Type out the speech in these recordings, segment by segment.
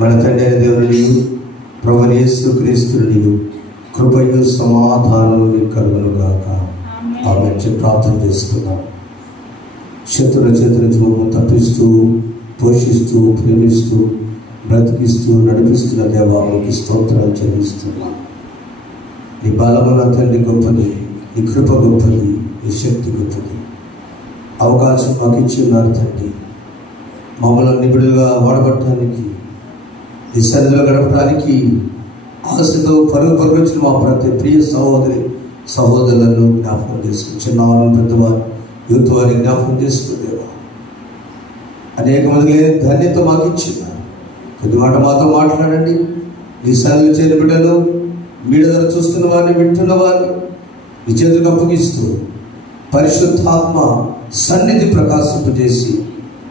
మన తండ్రి అయిన దేవుని ప్రభువైన యేసుక్రీస్తుని కృపయు సమాధానము కలుగును గాక. ఆమేన్. ప్రార్థన చేస్తున్నాం. శత్రుల చేతుల నుంచి మమ్మల్ని తప్పిస్తూ, పోషిస్తూ, ప్రేమిస్తూ, బ్రతికిస్తూ, నడిపిస్తున్న దేవా మీకు స్తోత్రాలు చెల్లిస్తున్నాం. నీ బలమున్న తండ్రి గొప్పది, నీ కృప గొప్పది, నీ శక్తి గొప్పది. అవకాశం మాకు ఇచ్చి ఉన్నారు తండ్రి. మమ్మల్ని నిబిడుగా వాడబట్టడానికి, నీ సన్నిధిలో గడపడానికి ఆశతో పరుగుపరుగుచ్చిన మా ప్రతి ప్రియ సహోదరులను జ్ఞాపకం చేసుకుని, చిన్నవాళ్ళని, పెద్దవారు, యూత్ వారిని జ్ఞాపకం చేసుకునేవా. అనేక మంది ధన్యత మాకు ఇచ్చినారు. కొద్ది మాట మాతో మాట్లాడండి. నీ సన్నిధిలో చేరిన బిడ్డలు, మీడియా చూస్తున్న వారిని, వింటున్న వారిని నీ చేతులకు అప్పగిస్తూ పరిశుద్ధాత్మ సన్నిధి ప్రకాశింపజేసి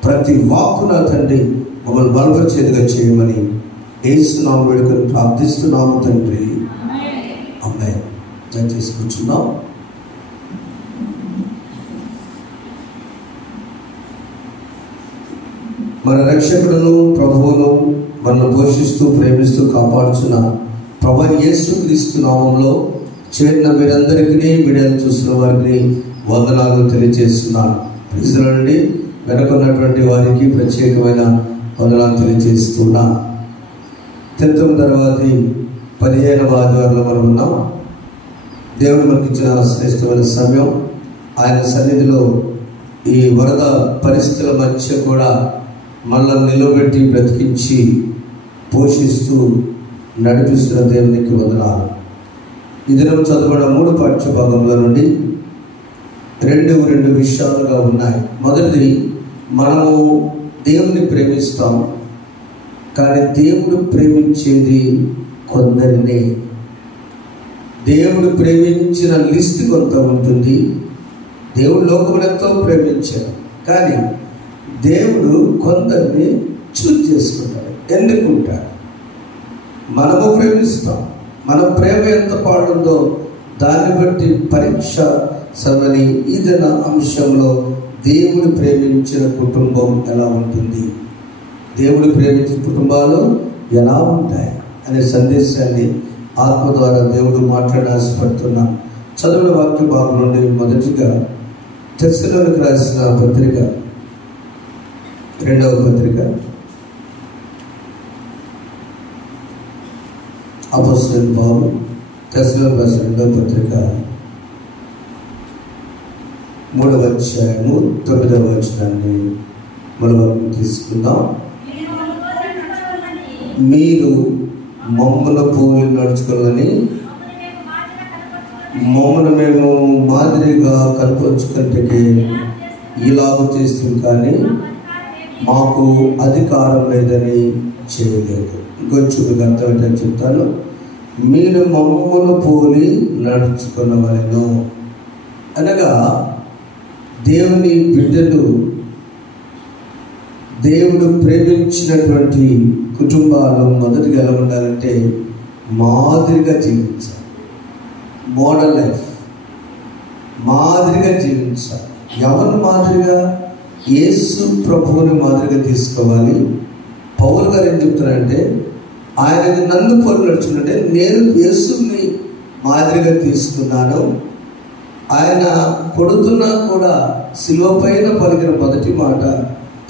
ప్రతి వాక్కున తండ్రి మమ్మల్ని బలపరిచేదిగా చేయమని యేసునామమున వేడుకొని ప్రార్థిస్తున్నాము తండ్రి. ఆమేన్. దయచేసి కూర్చున్నాం. మన రక్షకుడును ప్రభువును మనల్ని పోషిస్తూ, ప్రేమిస్తూ, కాపాడుచున్న ప్రభువైన యేసుక్రీస్తు నామములో చేరిన మీరందరికీ, మీడియాను చూస్తున్న వారికి వందనాలు తెలియజేస్తున్నాను. ప్రజలండి వెనుకున్నటువంటి వారికి ప్రత్యేకమైన వందనాలు తెలియజేస్తున్నా. 10వ తర్వాతి 15వ ఆదివారంలో మనం ఉన్నాం. దేవుడు మనకి ఇచ్చిన శ్రేష్టమైన సమయం. ఆయన సన్నిధిలో ఈ వరద పరిస్థితుల మధ్య కూడా మనల్ని నిలబెట్టి, బ్రతికించి, పోషిస్తూ, నడిపిస్తున్న దేవునికి వందనాలు. ఈ దినం చదవబడిన 3 పాఠ్య భాగంలో నుండి రెండు విషయాలుగా ఉన్నాయి. మొదటిది, మనము దేవుని ప్రేమిస్తాం, కానీ దేవుడు ప్రేమించేది కొందరినే. దేవుడు ప్రేమించిన లిస్ట్ కొంత ఉంటుంది. దేవుడు లోకమును ఎంతో ప్రేమించాడు, కానీ దేవుడు కొందరిని చూజ్ చేసుకుంటాడు, ఎన్నుకుంటాడు. మనము ప్రేమిస్తాం, మన ప్రేమ ఎంత పాడుందో దాన్ని బట్టి పరీక్ష సమని ఈదన అంశంలో దేవుడు ప్రేమించిన కుటుంబం ఎలా ఉంటుంది, దేవుడు ప్రేమించిన కుటుంబాలు ఎలా ఉంటాయి అనే సందేశాన్ని ఆత్మ ద్వారా దేవుడు మాట్లాడి ఆశపడుతున్నాం. చదువుల వాక్య భాగం నుండి మొదటిగా తెస్సలోనికి రాసిన పత్రిక, 2వ పత్రిక, అపోస్తలుడైన పౌలు తెస్సలోనికి రాసిన 2వ పత్రిక 3వ అధ్యాయము 9వ వచనాన్ని మనం తీసుకుందాం. మీరు మమ్మను పోలి నడుచుకోవాలని మమ్మను మేము మాదిరిగా కల్పించుకుంటే ఇలాగ చేస్తుంది, కానీ మాకు అధికారం లేదని చేయలేదు. ఇంకొంచెం అర్థం ఏంటని చెప్తాను. మీరు మమ్మను పోలి నడుచుకున్నవలెను అనగా, దేవుని బిడ్డలు, దేవుడు ప్రేమించినటువంటి కుటుంబాలు మొదటిగా ఎలా ఉండాలంటే మాదిరిగా జీవించాలి. మోడల్ లైఫ్ మాదిరిగా జీవించాలి. ఎవరిని మాదిరిగా? యేసు ప్రభువుని మాదిరిగా తీసుకోవాలి. పౌలు గారు ఏం చెప్తారంటే, ఆయనకి నన్ను పోలి నడుచుకుంటే నేను యేసుని మాదిరిగా తీసుకున్నాను. ఆయన కొడుతున్నా కూడా శిలువ పైన పలికిన మొదటి మాట,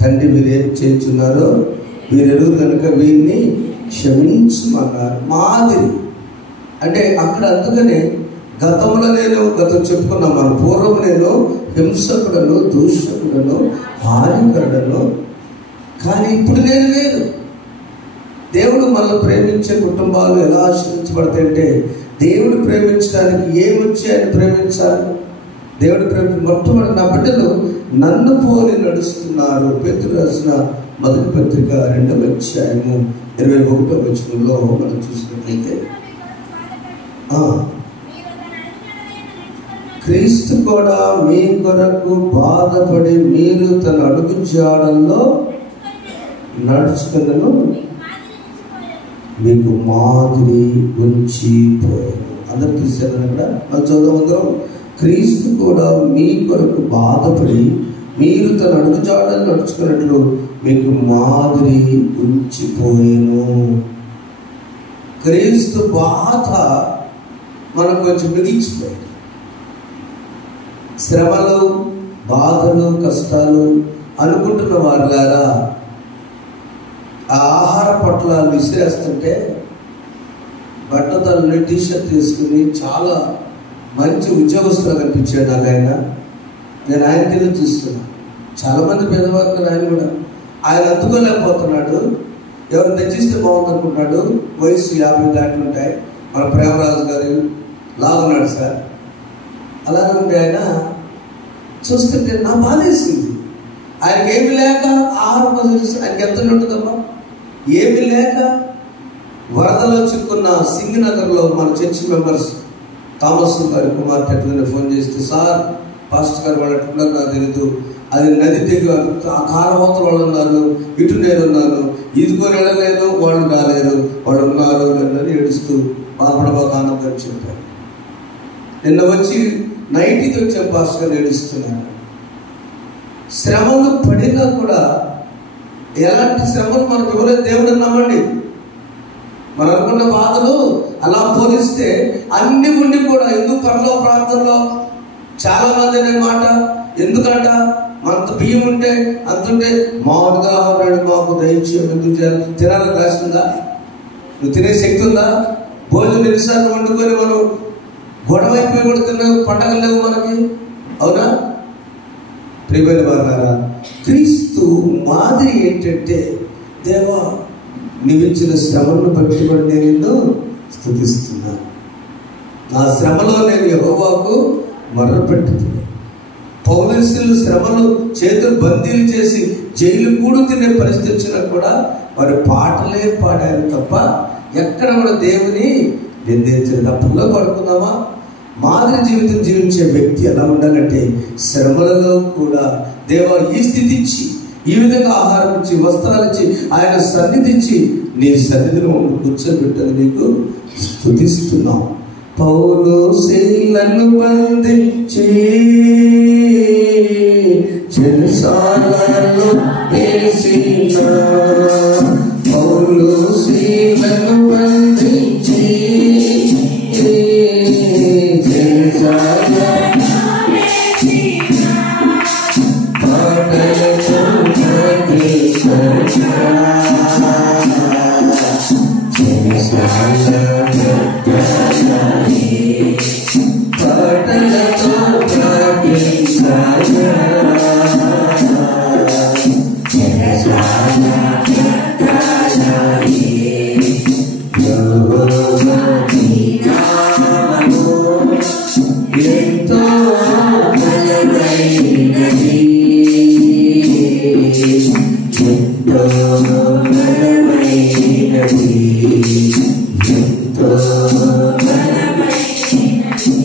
తండ్రి మీరేం చేస్తున్నారో వీరెరుగు కనుక వీరిని క్షమించమన్నారు. మాదిరి అంటే అక్కడ అందుకనే గతంలో గతం చెప్పుకున్నాం మనం. పూర్వం నేను హింసకుడను, దూషకుడను, హానికరుడను, కానీ ఇప్పుడు నేను లేదు. దేవుడు మనల్ని ప్రేమించే కుటుంబాలు ఎలా ఆశ్రయించబడతాయంటే, దేవుడు ప్రేమించడానికి ఏమొచ్చి ఆయన ప్రేమించాలి? దేవుడు మొట్టమొదటి నా బిడ్డలు నన్ను పోలి నడుస్తున్నారు. పేతురు రాసిన మొదటి పత్రిక 2వ అధ్యాయము 21వ వచనంలో మనం చూసినట్లయితే, క్రీస్తు కూడా మీ కొరకు బాధపడి మీరు తన అడుగు జాడల్లో నడుచుకున్నను మీకు మాదిరి ఉంచిపోయాను. అందరు తీసాను అక్కడ మనం చదువు. క్రీస్తు కూడా మీ కొరకు బాధపడి మీరు తన అడుగు జాడల్లో నడుచుకున్నట్లు మీకు మాదిరి ఉంచిపోయాను. క్రీస్తు బాధ మనకు కొంచెం మిగిల్చిపోయింది. శ్రమలు, బాధలు, కష్టాలు అనుకుంటున్న వారిలాగా ఆ ఆహార పొట్లాలు విసిరేస్తుంటే బట్టతలని టీషర్ట్ తీసుకుని చాలా మంచి ఉద్యోగస్తులు కనిపించాడు నాకు ఆయన. నేను ఆయనకి వెళ్ళి చూస్తున్నా. చాలామంది పేదవారు ఆయన కూడా ఆయన అందుకోలేకపోతున్నాడు. ఎవరు తెచ్చిస్తే బాగుంది అనుకుంటున్నాడు. వయసు 50 దాటి ఉంటాయి. మన ప్రేమరాజు గారు లాగున్నాడు సార్. అలాగే ఉండి ఆయన చూస్తుంటే నా బాధేసింది. ఆయనకి ఏమి లేక ఆహారం చూస్తే ఆయనకి ఎంత ఉంటుందమ్మా? ఏమి లేక వరదలో చిక్కున్న సింగనగర్లో మన చర్చి మెంబర్స్ థామస్ గారి కుమార్తె ఎట్లనే ఫోన్ చేస్తే, సార్ పాస్టర్ గారు వాళ్ళు ఎట్లున్నారు నాకు తెలీదు, అది నది తెగి ఆ కారవతలు వాళ్ళు ఉన్నారు, ఇటు నేనున్నాను, ఇదికొని వెళ్ళలేను, వాళ్ళు రాలేరు, వాళ్ళు ఉన్నారు అని ఏడుస్తూ బాధపడబాగా ఆనందం చెప్పారు. నిన్న వచ్చి నైట్కి వచ్చాం పాస్టర్ గారు ఏడుస్తున్నాను. శ్రమలు పడినా కూడా ఎలాంటి శ్రమలు మనకు ఇవ్వలేదు దేవుడు నమ్మండి. మనం అనుకున్న బాధలు అలా పోలిస్తే అన్ని ఉండి కూడా ఎందుకు పరలో ప్రాంతంలో చాలా మంది అనే మాట ఎందుకంట, మనత బియ్యం ఉంటే అంతుంటే మామూలుగా మాకు దయచేయం ఎందుకు చేయాలి? తినాలని రాసిందా? నువ్వు తినే శక్తి ఉందా? భోజనం ఎన్నిసార్లు వండుకొని మనం గొడవ అయిపోయి కూడా తిన్నావు, పండగలు లేవు మనకి, అవునా? ప్రియమైన వారులారా, క్రీస్తు మాదిరి ఏంటంటే, దేవా నీవిచ్చిన శ్రమను బట్టి కూడా నేను నిన్ను స్తుతిస్తున్నా. నా శ్రమలో నేను యెహోవాకు మొర్రపెట్టుతున్నా. పౌలులు శ్రమలు చేతులు బందీలు చేసి జైలు కూడు తినే పరిస్థితి వచ్చినా కూడా వారు పాటలే పాడారు తప్ప ఎక్కడ కూడా దేవుని నిందించలేదు. తప్పుగా పడుకున్నామా? మాదిరి జీవితం జీవించే వ్యక్తి ఎలా ఉండాలంటే, శ్రమలలో కూడా దేవా ఈ స్థితి ఇచ్చి, ఈ విధంగా ఆహారం ఇచ్చి, వస్త్రాలు ఇచ్చి, ఆయన సన్నిధించి నీ సన్నిధిలో కూర్చోబెట్టని నీకు స్తుతిస్తున్నాం. పౌలు శీలను బంధించి చెరసాలలో వేసిన, పౌలు శీలను బంధించి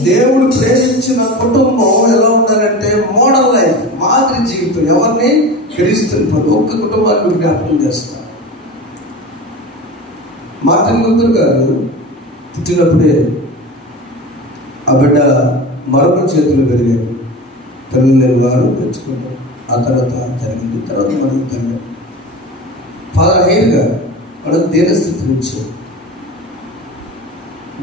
దేవుడు ప్రేమించిన కుటుంబం ఎలా ఉండాలంటే మోడల్ లైఫ్, మాదిరి జీవితం. ఎవరిని? క్రీస్తుని. ఒక్క కుటుంబాన్ని జ్ఞాపకం చేస్తారు. మార్టిన్ లూథర్ గారు పుట్టినప్పుడే ఆ బిడ్డ మరొక చేతులు పెరిగారు. పిల్లలు లేని వారు పెంచుకుంటారు. ఆ తర్వాత జరిగింది. తర్వాత మరొక తల్లి ఫాదర్ హెయిర్ గారు వాళ్ళకి దీనస్థితి నుంచి.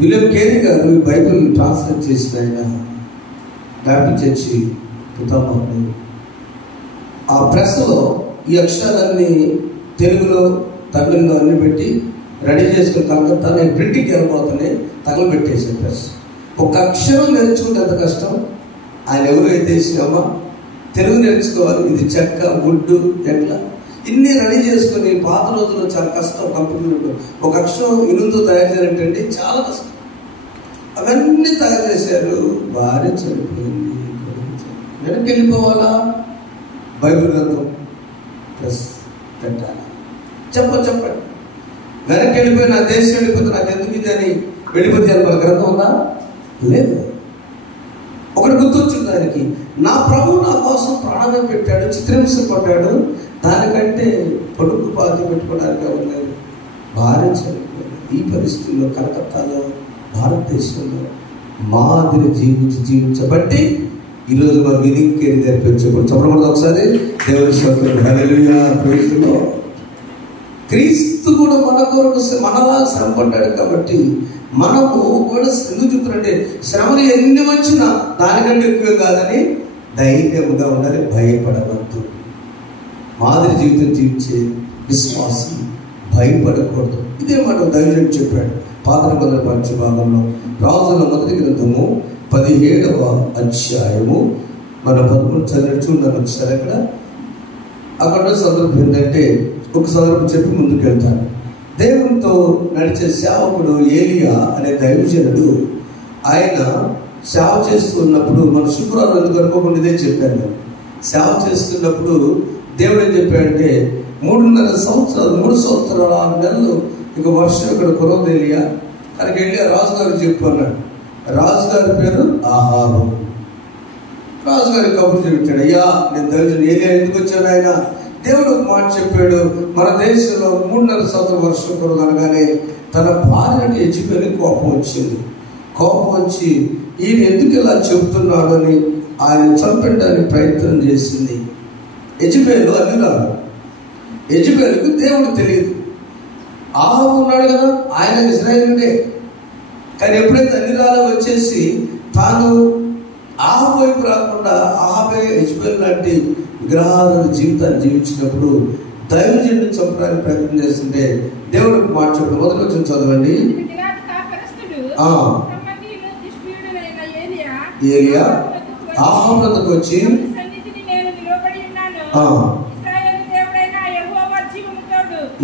విలియం కేరీ గారు ఈ బైబిల్ ట్రాన్స్లేట్ చేసిన ఆయన బ్యాప్టిస్ట్ చర్చి పితామహుడు. ఆ ప్రెస్లో ఈ అక్షరాలన్నీ తెలుగులో, తమిళలో అన్ని పెట్టి రెడీ చేసుకుని కలకత్తానే ప్రింటింగ్కి వెళ్ళిపోతున్నాయి, తగలబెట్టేసే ప్రెస్. ఒక అక్షరం నేర్చుకుంటే ఎంత కష్టం. ఆయన ఎవరు అయితే తెలుగు నేర్చుకోవాలి. ఇది చెక్క, గుడ్డు, ఎట్లా ఇన్ని రెడీ చేసుకొని పాత రోజుల్లో చాలా కష్టం. కంపెనీలో ఒక అక్షరం ఇనుముతో తయారు చేయాలంటే చాలా కష్టం. అవన్నీ తయారు చేశారు. భార్య చనిపోయింది. వెనక్కి వెళ్ళిపోవాలా? బైబిల్ గ్రంథం ప్లస్ పెట్టాలి. చెప్పండి. వెనక్కి వెళ్ళిపోయి నా దేశం వెళ్ళిపోతే నాకు ఎందుకు ఇది అని వెళ్ళిపోతే మన గ్రంథం ఉందా? లేదు. ఒకటి గుర్తొచ్చింది ఆయనకి, నా ప్రభువు నా కోసం ప్రాణం పెట్టాడు, చిత్రహింస పడ్డాడు, దానికంటే పొడుగు పాతి పెట్టుకోవడానికి అవ్వలేదు. భార్య చనిపోయింది. ఈ పరిస్థితుల్లో కలకత్తాలో భారతదేశంలో మాదిరి జీవించబట్టి ఈరోజు మనం వినింగ్ కేర్ జరిపించకూడదు. చెప్పకూడదు. ఒకసారి దేవుని స్తోత్రం. హల్లెలూయా. Praise the lord. క్రీస్తు కూడా మన కొరకు మనలా శ్రమ పడ్డాడు కాబట్టి మనము కూడా ఎందుకు చెప్తారంటే శ్రమలు ఎన్ని వచ్చినా దానికంటే ఎక్కువ కాదని ధైర్యంగా ఉండాలి. భయపడవద్దు. మాదిరి జీవితం జీవించే విశ్వాసం భయపడకూడదు. ఇదే మాట దైవజనుడు చెప్పాడు పాత నిబంధన పాఠ్య భాగంలో. రాజుల మొదటి గ్రంథము 17వ అధ్యాయము మన 13 చదివి చూడాలి ఒకసారి. అక్కడ సందర్భం ఏంటంటే ఒక సందర్భం చెప్పి ముందుకు వెళ్తాను. దేవునితో నడిచే సేవకుడు ఏలియా అనే దైవజనుడు, ఆయన సేవ చేస్తున్నప్పుడు మన శుక్రవారం ఎందుకు అనుకోకుండా ఇదే చెప్పాను. సేవ చేస్తున్నప్పుడు దేవుడు ఏం చెప్పాడంటే 3 సంవత్సరాలు 6 నెలలు ఇక వర్షం ఇక్కడ కురవదు ఏలియా. కనుక వెళ్ళి రాజుగారికి చెప్పు అన్నాడు. రాజుగారి పేరు ఆహాబు. రాజుగారి కబురు చెప్తాడు, అయ్యా నేను దైవజనుడు ఏలియా ఎందుకు వచ్చాను? ఆయన దేవుడు ఒక మాట చెప్పాడు, మన దేశంలో 3 సంవత్సరాల వర్షం కురవగానే తన భార్యని యెజెబెలు కోపం వచ్చింది. కోపం వచ్చి ఈయన ఎందుకు ఇలా చెబుతున్నాడు అని ఆయన చంపడానికి ప్రయత్నం చేసింది. యెజెబెలు అన్యురాలు. యెజెబెలుకు దేవుడు తెలియదు. ఆహాబు ఉన్నాడు కదా, ఆయన ఇశ్రాయేలుడే. కానీ ఎప్పుడైతే అన్యురాలు వచ్చేసి తాను ఆహాబు వైపు రాకుండా ఆహాబే యెజెబెలు లాంటి విగ్రహాల జీవితాన్ని జీవించినప్పుడు దైవజనుడిని చంపడానికి ప్రయత్నం చేస్తుంటే దేవుడు మాట చెప్పి మొదటి వచ్చిన చదవండి. ఏలియా ఆహాబు వద్దకు వచ్చి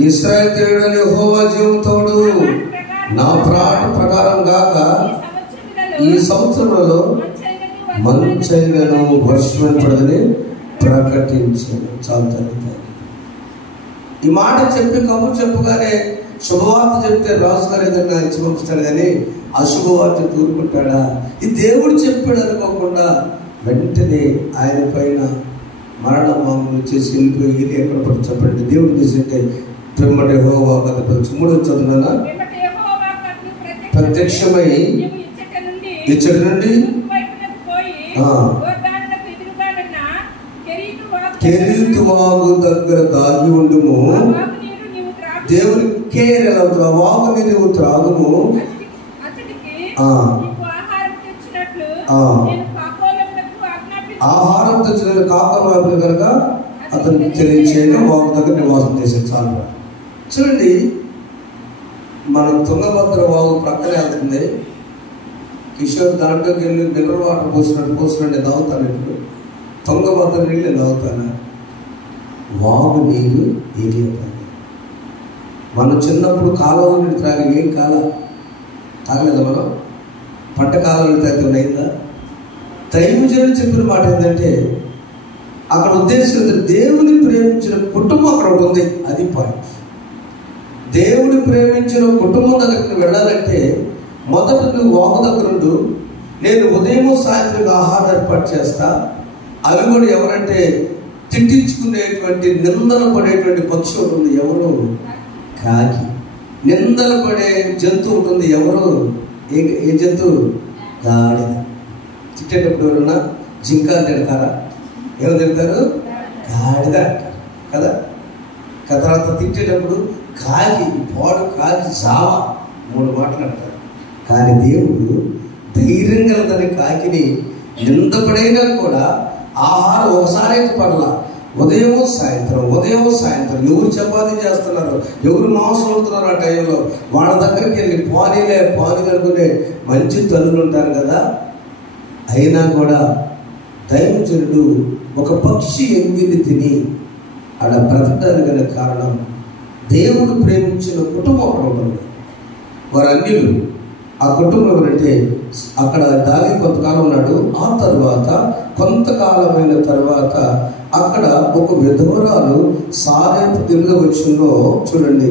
ఇశ్రాయేలు దేవుడైన యెహోవా జీవముతోడు నా ప్రాణ ప్రకారం గాక ఈ సంవత్సరంలో మంచైనను వర్షం పడదని ప్రకటించాను. చాలా ఈ మాట చెప్పి కబురు చెప్పగానే శుభవార్త చెప్తే రాజుగారు ఏదైనా ఇచ్చి పంపిస్తాడు, కానీ అశుభవార్త తూరుకుంటాడా? ఈ దేవుడు చెప్పాడు అనుకోకుండా వెంటనే ఆయన పైన మరణ మామూలు చేసి వెళ్ళిపోయి ఎక్కడ పడి చెప్పండి. దేవుడు చేసింటే పిమ్మటి యెహోవా కథ 3వ చదువునా ప్రత్యక్షమై ఇచ్చటి నుండి కెరీతు వాగు దగ్గర దాగి ఉండుము. దేవుని కేర్ ఎలా అవుతుంది? ఆ వాగుని నువ్వు త్రాగుము. ఆహారం తెచ్చిన కాకలు కనుక అతనికి తెలియచేయగా వాగు దగ్గర నివాసం చేసే చాలు. చూడండి, మన తుంగభద్ర వాగు ప్రక్కనే వెళ్తుంది. కిషోర్ దాంట్లోకి వెళ్ళి మినరల్ వాటర్ పోసినట్టు నేను తాగుతాను. ఇప్పుడు తుంగభద్ర నీళ్ళు నేను తాగుతాను. వాగు నీళ్ళు ఏలియా. మనం చిన్నప్పుడు కాలువ నీళ్ళు త్రాగి ఏం తాగలేదా? మనం పంట కాలంలో తాగుతుందా? దైవజనుడు చెప్పిన మాట ఏంటంటే అక్కడ ఉద్దేశం దేవుని ప్రేమించిన కుటుంబం అక్కడ ఉంది. అది పాయింట్. దేవుని ప్రేమించిన కుటుంబం దగ్గరికి వెళ్ళాలంటే మొదట నువ్వు వాగు దగ్గరుండు. నేను ఉదయం సాయంత్రం ఆహారం ఏర్పాటు చేస్తా. అవి కూడా ఎవరంటే తిట్టించుకునేటువంటి నిందలు పడేటువంటి పక్షి ఉంటుంది. ఎవరు? కాకి. నిందలు పడే జంతువు ఉంటుంది. ఎవరు? ఏ జంతువు? గాడిద. తిట్టేటప్పుడు ఎవరన్నా జింక తిడతారా? ఎవరు తిడతారు? గాడిద కదా. తర్వాత తిట్టేటప్పుడు కాకి, పాడు కాకి, జావ 3 మాటలు అంటారు. కానీ దేవుడు ధైర్యం కలదని కాకిని నిందపడైనా కూడా ఆహారం ఒకసారి పడల. ఉదయం సాయంత్రం ఎవరు చపాతీ చేస్తున్నారు, ఎవరు మాంసం అవుతున్నారు ఆ టైంలో వాళ్ళ దగ్గరికి వెళ్ళి పానీ అనుకునే మంచి తల్లులు ఉంటారు కదా. అయినా కూడా దైవజనుడు ఒక పక్షి ఎంగిని తిని అలా బ్రతకడానికి కారణం దేవుడు ప్రేమించిన కుటుంబం ఒకటి ఉంటుంది. వారు అన్యులు. ఆ కుటుంబం ఎవరంటే అక్కడ దాగి కొంతకాలం ఉన్నాడు. ఆ తర్వాత కొంతకాలమైన తర్వాత అక్కడ ఒక విధవరాలు సారేపు 8వ వచనంలో చూడండి,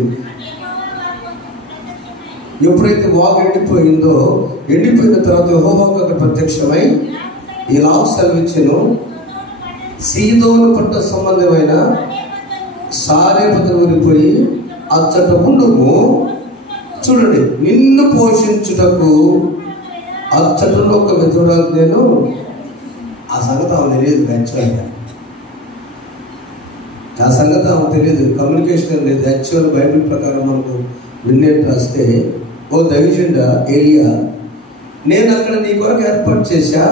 ఎప్పుడైతే వాగు ఎండిపోయిన తర్వాత యెహోవాకు అక్కడ ప్రత్యక్షమై ఇలా సెలవిచ్చెను, సీదోను పట్ట సంబంధమైన సారేపత ఊరిపోయి అచ్చట ఉండుము. చూడండి, నిన్ను పోషించుటకు అచ్చటలో ఒక విధవరాలు నేను. ఆ సంగతి ఆమె తెలియదు. యాక్చువల్గా ఆ సంగతి ఆమె తెలియదు. కమ్యూనికేషన్ లేదు. యాక్చువల్ బైబిల్ ప్రకారం మనకు విన్నెట్ రాస్తే, ఓ దైవజనుడా ఏలియా, నేను అక్కడ నీ కొరకు ఏర్పాటు చేశా.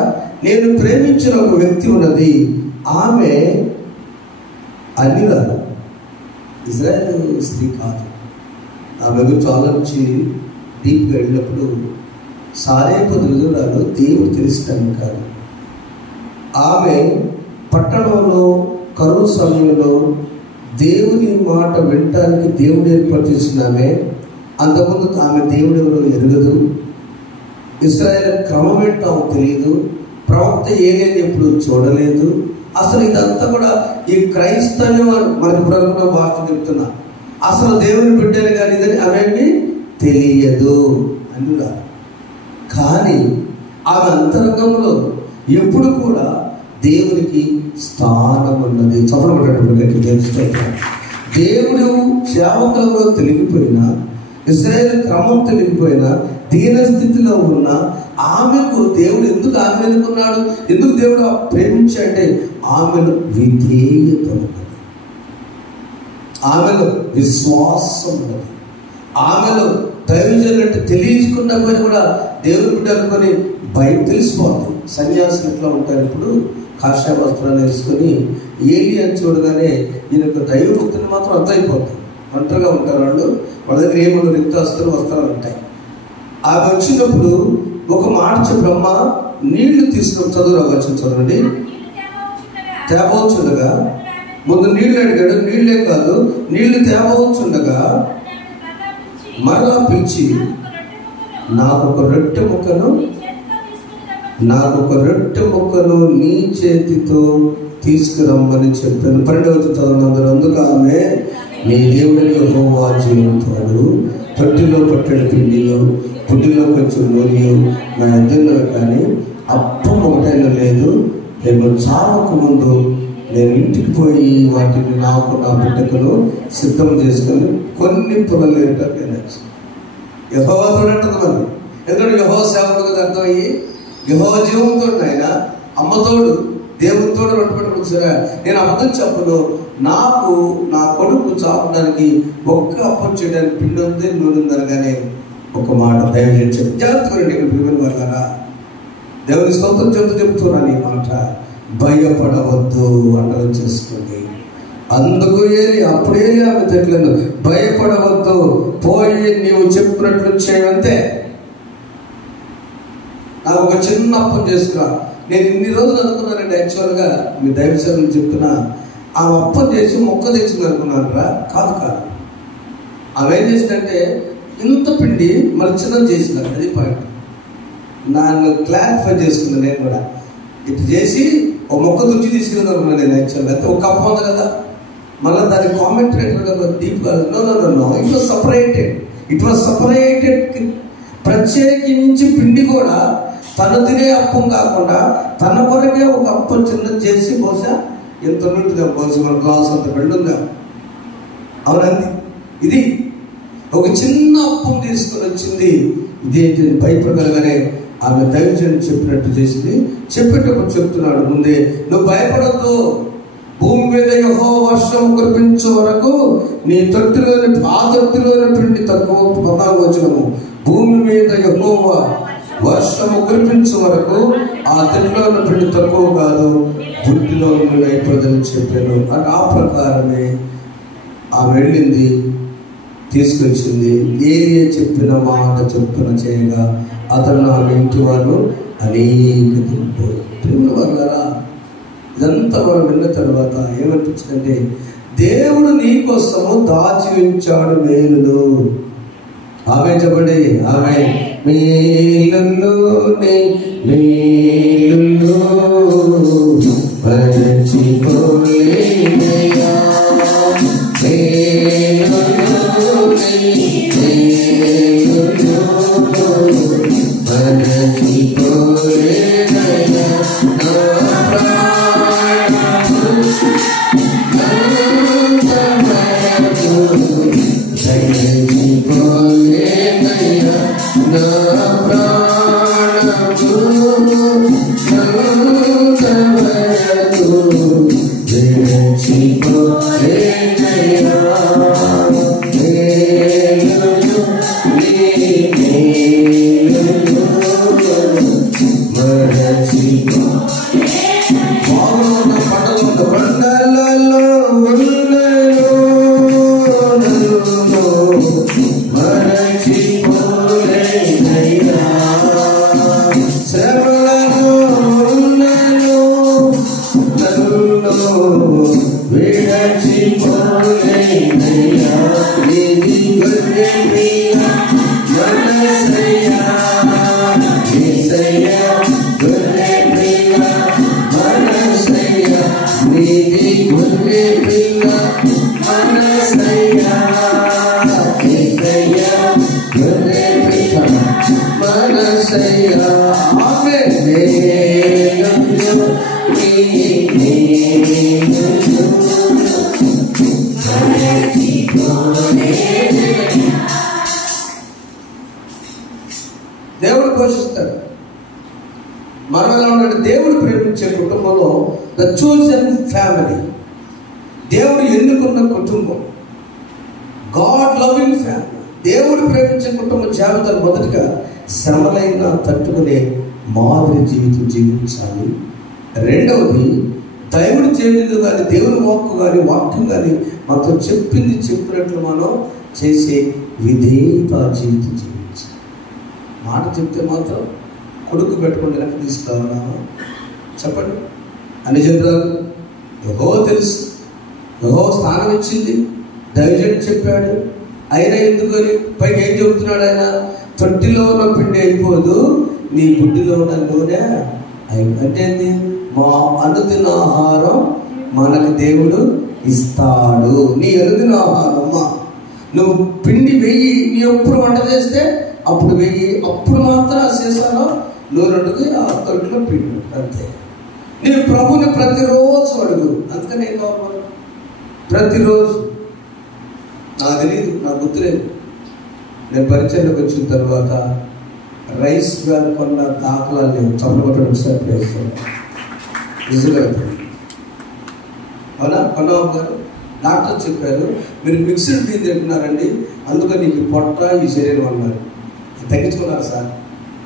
నేను ప్రేమించిన ఒక వ్యక్తి ఉన్నది. ఆమె అన్యురాలు, ఇజ్రాయేల్ స్త్రీ కాదు. ఆమె గురించి ఆలోచించి డీప్గా వెళ్ళినప్పుడు సారేపదు విధురాలు దేవుడు తెలుస్తాను కాదు. ఆమె పట్టణంలో కరువు సమయంలో దేవుని మాట వినటానికి దేవుడు ఏర్పాటు చేసిన ఆమె. అంతకుముందు ఆమె దేవుడు ఎవరో ఎరగదు. ఇశ్రాయేల్ క్రమం ఏంటో తెలియదు. ప్రవక్త ఏలేని ఎప్పుడు చూడలేదు. అసలు ఇదంతా కూడా ఈ క్రైస్తవ్యం మనకి ఇప్పుడు అనుకున్న భాష చెప్తున్నా. అసలు దేవుని బిడ్డలు కానీ ఇదని ఆమెకి తెలియదు అందులో. కానీ ఆమె అంతరంగంలో ఎప్పుడు కూడా దేవునికి స్థానం ఉన్నది. చప్పబడ్డటువంటి దేవుడు సేవకులలో తెలిగిపోయినా, ఇశ్రాయేలు క్రమం తెలిగిపోయినా, దీన స్థితిలో ఉన్న ఆమెకు దేవుడు ఎందుకు ఆమె ఎన్నుకున్నాడు, ఎందుకు దేవుడు ప్రేమించాడంటే ఆమెలో విధేయత ఉన్నది, ఆమెలో విశ్వాసం ఉన్నది, ఆమెలో దైవజనులు అంటే తెలియకుండా పోయి కూడా దేవుని బిడ్డ అనుకొని భయం తెలిసిపోతుంది. సన్యాసులు ఎట్లా ఉంటారు, ఇప్పుడు కాషాయ వస్త్రాలు వేసుకొని ఏలియా చూడగానే ఈయనకు దైవభక్తుని మాత్రం అర్థమైపోతుంది. ఒంటరిగా ఉంటారు వాళ్ళు. వాళ్ళ దగ్గర ఏమన్నా రిక్తాస్తులు వస్త్రాలు ఉంటాయి. ఆమె వచ్చినప్పుడు ఒక మాట చెప్పమ్మ, నీళ్లు తీసుకుని చదవండి. తేబోచుండగా ముందు నీళ్లు అడిగాడు. నీళ్లే కాదు, నీళ్లు తేబోచుండగా మరలా పిలిచి నాకు ఒక రొట్టె ముక్కను నీ చేతితో తీసుకురమ్మని చెప్పాను. 12వ చదవనందరూ. అందుకు ఆమె, నీ దేవుడిని యెహోవా జీవితాడు, తొట్టిలో పట్టెడు పిండియో పుట్టిలో కొంచెం నూనెయో నా ఎదురులో కానీ అప్పం ఒకటైనా లేదు. నేను చావక ముందు నేను ఇంటికి పోయి వాటిని నాకు నా బిడ్డకును సిద్ధం చేసుకొని కొన్ని పొలలు తినచ్చు. యెహోవాతో అంటుంది మరి. ఎందుకంటే యెహోవా సేవకుడు కదా అర్థమయ్యి, యెహోవా జీవంతో ఆయన అమ్మతోడు దేవునితోడు రొట్టెపెట్టుకుని సరే నేను అబద్ధం చెప్పను. నాకు నా కొడుకు చాపడానికి ఒక్క అప్పం చేయడానికి పిండి ఉంది, నూనె ఉందనగానే ఒక మాట దైవజనుడు చెప్పి జాగ్రత్తగా ఇక్కడ ప్రియమైన వాళ్ళారా, దేవుని స్తోత్రం చెప్తున్నాను ఈ మాట. భయపడవద్దు అంటలు చేసుకుంది. అందుకు అప్పుడే ఆమె తిట్లను, భయపడవద్దు, పోయి నీవు చెప్పినట్లు చేయంతే. నాకు ఒక చిన్న అప్పం చేసుకురా. నేను ఇన్ని రోజులు అనుకున్నానండి, యాక్చువల్గా మీ దైవసేవలు చెప్తున్నా, ఆమె అప్పం చేసి మొక్క తెచ్చింది అనుకున్నాను రా. కాదు. ఆమె ఏం చేసిందంటే ఇంత పిండి మళ్ళీ చిన్నది చేసినారు. అది పాయింట్. నన్ను క్లారిఫై చేసుకున్నాను నేను కూడా. ఇటు చేసి ఒక మొక్క దుచ్చి తీసుకుని అనుకున్నాను నేను యాక్చువల్గా. అయితే ఒక కప్ప ఉంది కదా, మళ్ళీ దాని commentator deep no it was separated. ప్రత్యేకించి పిండి కూడా తను తినే అప్పం కాకుండా తన కొరకే ఒక అప్పం చిన్నది చేసి బహుశా ఎంత ఉంటుందా, బహుశా మన గ్లాస్ అంత పిండి ఉందా, అవునండి. ఇది ఒక చిన్న అప్పం తీసుకొని వచ్చింది. ఇదేంటి భయపడగలగానే ఆమె దైవజనుడు చెప్పినట్టు చేసింది. చెప్పేటప్పుడు చెప్తున్నాడు ముందే, నువ్వు భయపడద్దు, భూమి మీద యెహోవా వర్షం కురిపించే వరకు నీ తొట్టిలోని పిండి తక్కువ. 14వ వచనము, భూమి మీద యెహోవా వర్షము కురిపించే వరకు ఆ తొట్టిలోని పిండి తక్కువ కాదు, బుట్టిలో నుండి అయిపోదని చెప్పాను. అని ఆ ప్రకారమే ఆమె వెళ్ళింది, తీసుకొచ్చింది. ఏలియా చెప్పిన మాట చొప్పున చేయగా అతను నా ఇంటి వాళ్ళు అనేక తిరిగిపోయి. ప్రేమ వాళ్ళరా, ఇదంతా మనం విన్న తర్వాత ఏమనిపించిందంటే దేవుడు నీ కోసము దాచి ఉంచాడు మేలులు. ఆమె చెప్పండి, ఆమె మేలులు మేలులు మరచిపోలేనయ్యా, మేలులు మేలులు మరచిపోలేనయ్యా, నా ప్రాణము మరచిపోలేనయ్యా, నా ప్రాణము దేవుడు పోషిస్తాడు. మనం ఎలా ఉండాలి? దేవుడు ప్రేమించే కుటుంబంలో ద చోజన్ ఫ్యామిలీ, దేవుడు ఎన్నుకున్న కుటుంబం, గాడ్ లవింగ్ ఫ్యామిలీ. దేవుడు ప్రేమించే కుటుంబం జాబితాలు మొదటిగా శ్రమలైనా తట్టుకునే మాదిరి జీవితం జీవించాలి. రెండవది, దేవుడు చేయింది కానీ దేవుని వాక్కు కానీ వాక్యం కానీ మాతో చెప్పింది చెప్పినట్లు మనం చేసే విధేయత జీవితం జీవించాలి. మాట చెప్తే మాత్రం కొడుకు పెట్టుకుని వెనక్కి తీసుకురావాలా? చెప్పండి. అని చెప్పారు. యెహోవా తెలుసు, యెహోవా స్థానం ఇచ్చింది, దైవజనుడు చెప్పాడు. అయినా ఎందుకని పైకి ఏం చెబుతున్నాడు ఆయన? తొట్టిలో ఉన్న పిండి అయిపోదు, నీ బుడ్డిలో ఉన్న నూనె అంటే ఏంటి? మా అనుదిన ఆహారం మనకు దేవుడు ఇస్తాడు. నీ అనుదిన ఆహారమ్మా, నువ్వు పిండి వెయ్యి, నీ ఎప్పుడు వంట చేస్తే అప్పుడు వెయ్యి, అప్పుడు మాత్రం ఆ సీసాలో నూనెకి ఆ తొట్టిలో పిండి అంతే. నేను ప్రభుని ప్రతిరోజు అడుగు. అందుకని ఏం కావాలి? ప్రతిరోజు. నాకు తెలియదు, నాకు గుర్తులేదు. నేను పరిచయంలోకి వచ్చిన తర్వాత రైస్ వ్యాన్ కొన్న దాఖలాలు లేవు. చప్పట్లు ఒకసారి వేస్తాను. నిజంగా అవునా? కొన్నావు గారు డాక్టర్ చెప్పారు, మీరు మిక్స్డ్ బియ్యం తింటున్నారండి, అందుకని నీకు పొట్ట ఈ శరీరం అన్నారు. తగ్గించుకున్నారు సార్.